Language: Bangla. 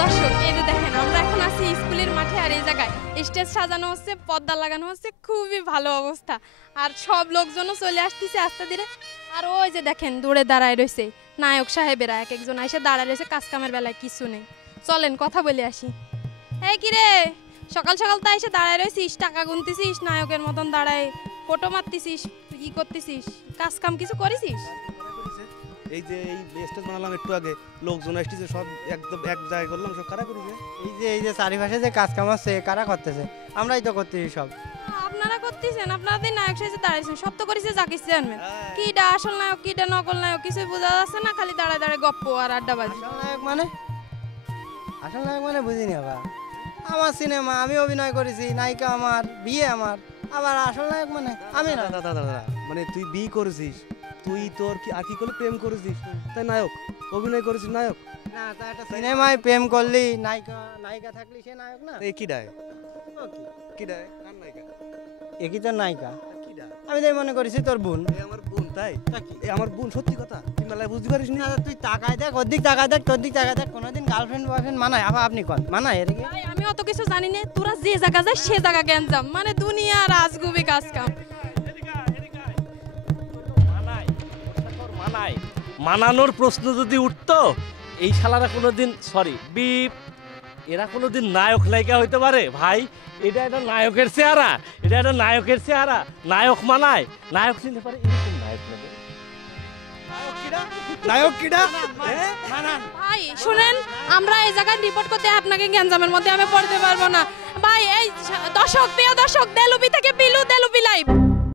দর্শক এই যে দেখেন আমরা এখন আছি স্কুলের মাঠে আর এই জায়গায় স্টেজ সাজানো হচ্ছে, পর্দা লাগানো হচ্ছে, খুবই ভালো অবস্থা। আর সব লোকজনও চলে আসতেছে আস্তে ধীরে। আর ওই যে দেখেন দূরে দাঁড়ায় রয়েছে নায়ক সাহেবেরা, এক একজন এসে দাঁড়ায় রয়েছে, কাজ কামের বেলায় কিছু নেই। চলেন কথা বলে আসি। এই কিরে সকাল সকাল তো এসে দাঁড়ায় রয়েছিস, টাকা গুনতেছিস, নায়কের মতন দাঁড়ায় ফটো মারতেছিস, কি করতেছিস, কাজ কাম কিছু করেছিস? এই যে এই স্টেজ বানালাম একটু আগে, লোকজন আসছে সব একদম এক জায়গায় করলাম, সব কারা করেছে? এই যে চারিপাশে যে কাজ কাম আছে কারা করতেছে? আমরাই তো করতেছি সব। আপনারা করতেছেন, আপনাদের নায়ক সাজে দাঁড়াইছেন, সব তো করেছে যা কিছু জানবেন। কিটা আসল নায়ক কিটা নকল নায়ক কিছুই বোঝা যাচ্ছে না, খালি দাঁড়ায় দাঁড়ায় গপ্প আর আড্ডাবাজি। আসল নায়ক মানে বুঝিনি আবার। আমার সিনেমা, আমি অভিনয় করেছি, নায়িকা আমার, বিয়ে আমার, আবার আসল নায়ক মানে আমি না। দাদা মানে তুই বিয়ে করেছিস, তুই তোর কি আর কি করলে প্রেম করেছিস তাই নায়ক, অভিনয় করেছিস নায়ক না? তা একটা সিনেমায় প্রেম করলি, নায়িকা থাকলি সে নায়ক না? এই কি ডায় কি ডায় কার নায়িকা? একই তো নায়িকা। কি ডায়? আমি তাই মনে করেছি তোর বোন। এই আমার বোন, তাই? এই আমার বোন, সত্যি কথা তুই মেলায় বুঝতে পারিস না। তুই তাকায় দেখ, ওর দিক তাকায় দেখ, তোর দিক তাকায় দেখ, কোনোদিন গার্লফ্রেন্ড বয়ফ্রেন্ড মানায়? আবার আপনি কোন মানায়? এদিকে আমি অত কিছু জানি না, তোরা যে জায়গা যায় সে জায়গা গ্যাঞ্জাম, মানে দুনিয়া রাজগুবি কাজ কাম। মানানোর প্রশ্ন যদি উঠতো, এই শালারা কোনোদিন বিপ এরা কোনোদিন নায়ক নায়িকা হইতে পারে? ভাই এটা একটা নায়কের চেহারা, এটা একটা নায়কের চেহারা। নায়ক মানায়, নায়ক চিনতে পারে এরকম নায়ক নেবে। নায়ক কিডা? ভাই শুনেন, আমরা এই জায়গায় রিপোর্ট করতে আপনাকে গ্যাঞ্জামের মধ্যে আমি পড়তে পারবো না ভাই। এই দর্শক, প্রিয় দর্শক, দেলুবি থেকে বিলু, দেলুবি লাইভ।